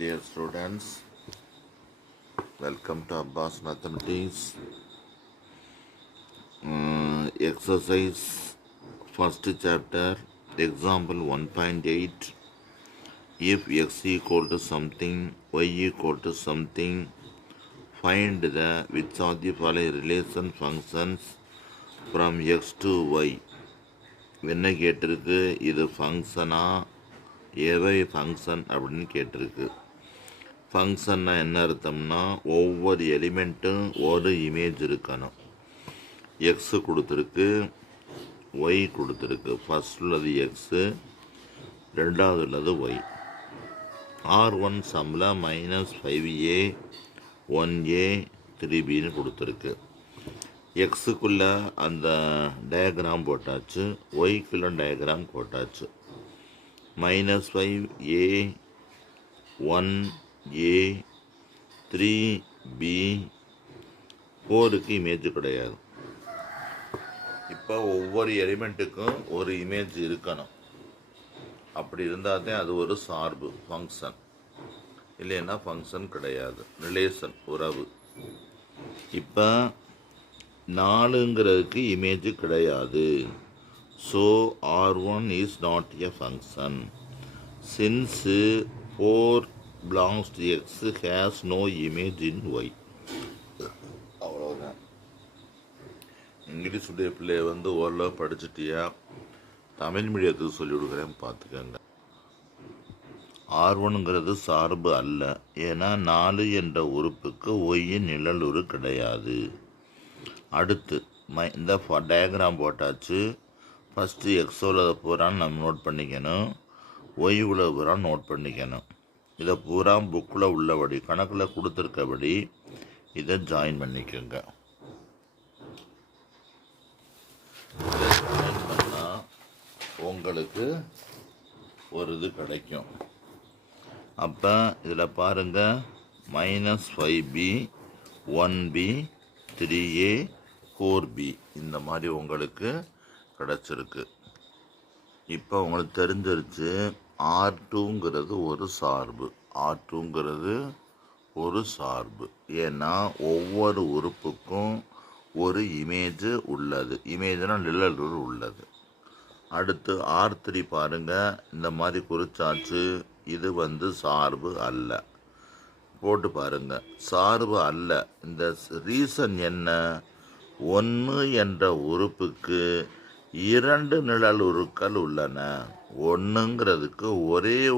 Dear students, welcome to Abbas Mathematics. Exercise first chapter, example 1.8. If x equal to something, y equal to something, find the which of the following relation functions from x to y. என்ன கேட்டிருக்கு, இது ஃபங்க்ஷனா எவை function அப்படின்னு கேட்டிருக்கு. ஃபங்க்ஷன்னா என்ன அர்த்தம்னா, ஒவ்வொரு எலிமெண்ட்டும் ஒரு இமேஜ் இருக்கணும். எக்ஸு கொடுத்துருக்கு, ஒய் கொடுத்துருக்கு. ஃபர்ஸ்ட் உள்ளது எக்ஸு, ரெண்டாவது உள்ளது ஒய். R1 சம்மில் -5a 1a 3bன்னு கொடுத்துருக்கு. எக்ஸுக்குள்ளே அந்த டயக்ராம் போட்டாச்சு, ஒய்க்குள்ள டயக்ராம் போட்டாச்சு. -5a 1a 3b 4க்கு இமேஜ் கிடையாது. இப்போ ஒவ்வொரு எலிமெண்ட்டுக்கும் ஒரு இமேஜ் இருக்கணும். அப்படி இருந்தால் தான் அது ஒரு சார்பு ஃபங்க்ஷன், இல்லைன்னா ஃபங்க்ஷன் கிடையாது, ரிலேஷன் உறவு. இப்போ 4ங்கிறதுக்கு இமேஜ் கிடையாது. So R1 is not a function. Since 4 belongs to x has no image in y. அவ்வளோதான். இங்கிலீஷுடைய பிள்ளைய ஓரளவு படிச்சுட்டியா, தமிழ் மீடியத்துக்கு சொல்லி கொடுக்குறேன், பார்த்துக்கங்க. R1ங்கிறது சார்பு அல்ல, ஏன்னா 4 என்ற உறுப்புக்கு ஒய்யின் நிழலுரு கிடையாது. அடுத்து இந்த டயக்ராம் போட்டாச்சு. ஃபஸ்ட்டு எக்ஸ் உள்ளதை பூரான்னு நம்ம நோட் பண்ணிக்கணும், ஒய் உள்ளது பூரா நோட் பண்ணிக்கணும். இதை பூரா புக்கில் உள்ளபடி கணக்கில் கொடுத்துருக்கபடி இதை ஜாயின் பண்ணிக்கோங்க. இதை ஜாயின் பண்ணால் உங்களுக்கு ஒரு இது கிடைக்கும். அப்போ இதில் பாருங்கள், -5b 1b 3a 4b இந்த மாதிரி உங்களுக்கு கிடச்சிருக்கு. இப்போ உங்களுக்கு தெரிஞ்சிருச்சு R2ங்கிறது ஒரு சார்பு. R2ங்கிறது ஒரு சார்பு, ஏன்னா ஒவ்வொரு உறுப்புக்கும் ஒரு இமேஜ் உள்ளது. இமேஜ்னா நிழலுரு உள்ளது. அடுத்து R3 பாருங்கள், இந்த மாதிரி குறிச்சாச்சு. இது சார்பு அல்ல. போட்டு பாருங்க, சார்பு அல்ல. இந்த ரீசன் என்ன? 1 என்ற உறுப்புக்கு 2 நிழலுருக்கள் உள்ளன. 1ங்கிறதுக்கு ஒரே